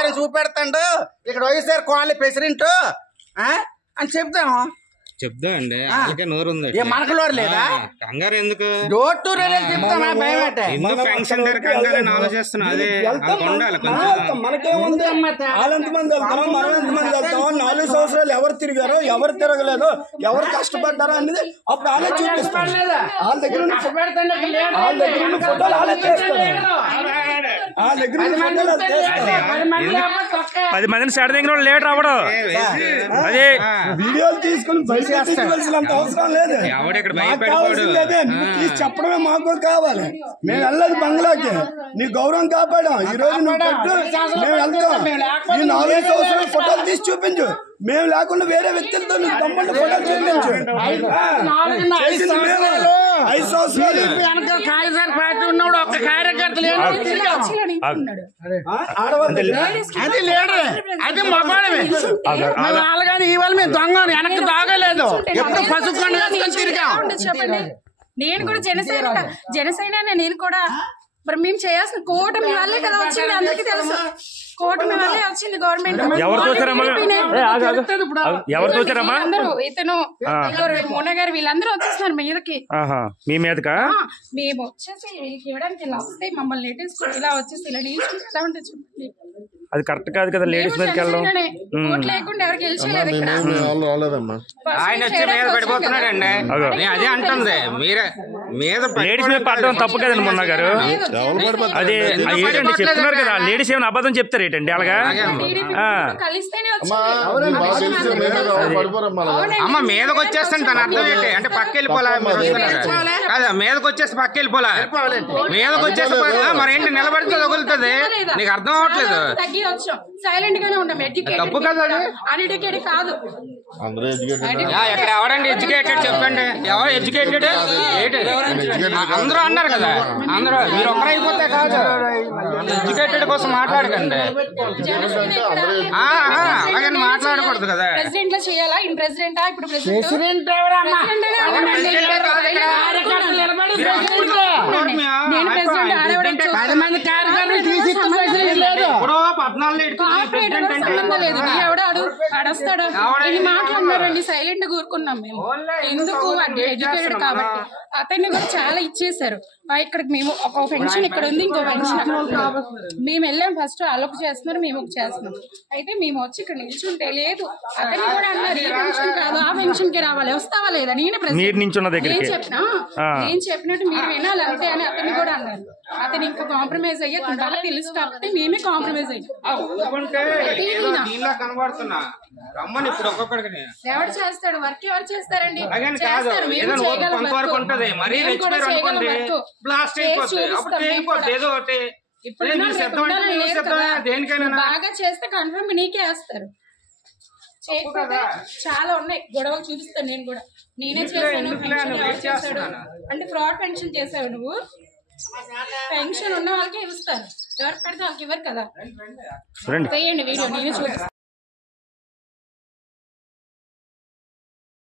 గారిని చూపెడతాడు ఇక్కడ YSR colony president అని చెప్తాము. చెప్దా అండి, అందుకే నోరు ఉంది. మనకు నోరు లేదా? కంగారు ఎందుకు? డోర్ టు డోర్ చెప్తామా? భయం అంటే ఎందుకు ఫంక్షన్ దగ్గర కంగారని ఆలోచిస్తున్నా. అదే ఉండాలి మనకేముంది, వాళ్ళెంతమంది వెళ్తాం, మనం ఎంతమంది వెళ్తాం, 4 సంవత్సరాలు ఎవరు తిరిగారో ఎవరు తిరగలేదో ఎవరు కష్టపడ్డారో అనేది అప్పుడు వాళ్ళే చూపిస్తాం. వాళ్ళ దగ్గర ఉన్న ఫోటోలు వాళ్ళే చేస్తారు. వాళ్ళ దగ్గర ఉన్న ఫోటోలు చేస్తారు. 10 మందిని సెడ దగ్గర లేట్ రావడం, అదే వీడియోలు తీసుకుని బయట తీసుకోవాల్సినంత అవసరం లేదు. మాకు కావాల్సింది అదే, నువ్వు తీసి చెప్పడమే మాకు కావాలి. మేము వెళ్ళదు బంగ్లాకి, నీ గౌరవం కాపాడాం. ఈ రోజు నువ్వు పెట్టు, మేము వెళ్తాం. ఈ 4 సంవత్సరాలు ఫోటోలు తీసి చూపించు. మేము లేకుండా వేరే వ్యక్తులతో నువ్వు తమ్ముళ్ళు ఫోటోలు చూపించు. 5 సంవత్సరాలు ఉన్నాడు ఒక్క కార్యకర్తలు అది లీడరే, అది మగవాడమే. వాళ్ళగాని ఇవాళ మేము దొంగ వెనక్కి దాగలేదు. ఎప్పుడు పసుపు చెప్పండి. నేను కూడా జనసేన నేను కూడా. మరి మేము చేయాల్సిన కూటమి వల్లే కదా వచ్చింది, అందరికీ తెలుసు. కూటమి వల్లే వచ్చింది గవర్నమెంట్. ఎవరు చూసారమ్మా? అందరూ ఇతను మోన గారు వీళ్ళందరూ వచ్చేస్తున్నారు మీదకి. మీ మీదకా? మేము వచ్చేసి వీళ్ళకి ఇవ్వడానికి ఇలా వస్తే మమ్మల్ని నెట్టేసుకుని ఇలా వచ్చేసి ఇలా నిల్చుంటే ఎలా ఉంటుంది చెప్పండి. అది కరెక్ట్ కాదు కదా, లేడీస్ మీదకి వెళ్ళడం. లేకుండా ఎవరికి గెలిచలేదు ఇక్కడ. ఆయన వచ్చి మీద పడిపోతున్నాడండి. అదే అంటుంది, మీరే మీద లేడీస్ మీద పడడం తప్పు కదండి మొన్న గారు. అదే ఏంటండి చెప్తున్నారు కదా, లేడీస్ ఏమైనా అబద్ధం చెప్తారు ఏంటండి అలాగా? అమ్మ మీదకి వచ్చేస్తాను తన అర్థం ఏంటి అంటే పక్క వెళ్ళిపోలే కదా, మీదకి వచ్చేస్తే పక్క వెళ్ళిపోలే, మీదకి వచ్చేస్తే మరేంటి నిలబడితే తగులుతుంది. నీకు అర్థం అవ్వట్లేదు. సైలెంట్ గానే ఉంటాం. తప్పు కదా, అన్ఎడ్యుకేటెడ్ కాదు. ఇక్కడ ఎవరండి ఎడ్యుకేటెడ్ చెప్పండి, ఎవరు ఎడ్యుకేటెడ్? అందరూ అన్నారు కదా, అందరూ మీరు ఒక్కరు అయిపోతే కాదు. ఎడ్యుకేటెడ్ కోసం మాట్లాడకండి, అలాగని మాట్లాడకూడదు కదా. ప్రెసిడెంట్ లో చేయాలా? ఇన్ ప్రెసిడెంటా? ఇప్పుడు ప్రెసిడెంట్ అడస్తాడు ఇన్ని మాట్లాడినారండి. సైలెంట్ కూరుకున్నాం మేము. ఎందుకు అంటే ఎడ్యుకేటెడ్ కాబట్టి. అతన్ని కూడా చాలా ఇచ్చేసారు. ఇక్కడికి మేము ఒక పెన్షన్ ఇక్కడ ఉంది, ఇంకో పెన్షన్ మేము వెళ్ళాం. ఫస్ట్ అలొక చేస్తున్నారు, మేము ఒక చేస్తున్నాం. అయితే మేము వచ్చి ఇక్కడ నిల్చుంటే లేదు, అతన్ని కూడా అన్నారు ఈ పెన్షన్ కాదు ఆ పెన్షన్ కి రావాలి, వస్తావా లేదా? నేను చెప్పినట్టు మీరు వినాలి అంతే అని అతన్ని కూడా అన్నారు. అతను ఇంకా కాంప్రమైజ్ అయ్యే బాగా తెలుసు కాబట్టి మేమే కాంప్రమైజ్ అయ్యాం. ఎవరు చేస్తాడు వర్క్? ఎవరు చేస్తారండి? బాగా చేస్తే కన్ఫర్మ్ నీకే వేస్తారు. చేయకపోతే చాలా ఉన్నాయి గొడవలు చూపిస్తాను. నేను కూడా నేనే చేశాను. పెన్షన్ చేశాడు అంటే ఫ్రాడ్ పెన్షన్ చేసావు నువ్వు. పెన్షన్ ఉన్న వాళ్ళకే ఇస్తారు, ఎవరికి పెడితే వాళ్ళకి ఇవ్వరు కదా. చేయండి వీడియో, నేనే చూపిస్తాను.